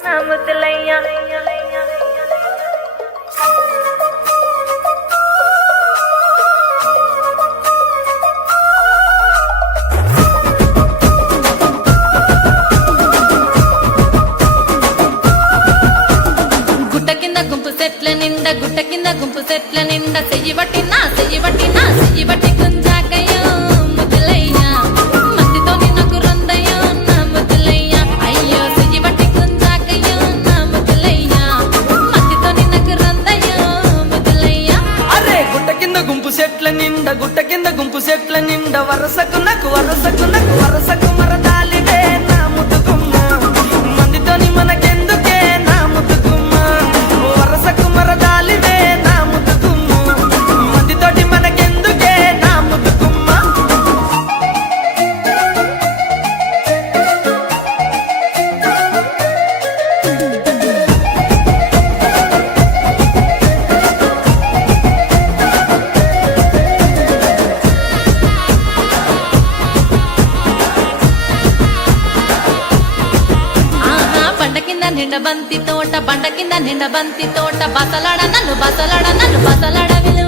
నా ముద్దులయ్యా గుట్ట కింద గుంపు సెట్ల నిండా గుట్ట కింద గుంపు సెట్ల నిండా చెయ్యి పట్టినా చెయ్యి పట్టి గుంజాకయ్యో ముద్దులయ్యా మత్తితో నిన్నకు రొందయ్యో నా ముద్దులయ్యా అయ్యో చెయ్యి పట్టి గుంజాకయ్యో నా ముద్దులయ్యా మత్తితో నిన్నకు రొందయ్యో ముద్దులయ్యా అరే గుట్ట కింద గుంపు సెట్ల నిండా వరసకు మరదాలివే నా ముద్దుగుమ్మ మందితోని మనకెందుకే నా ముద్దుగుమ్మ వరసకు మరదాలివే నా ముద్దుగుమ్మ మందితోటి మనకెందుకే నా ముద్దుగుమ్మ ఆహా బండ కింద నిండ బంతి తోట బసలాడ నన్ను బసలాడ విలువ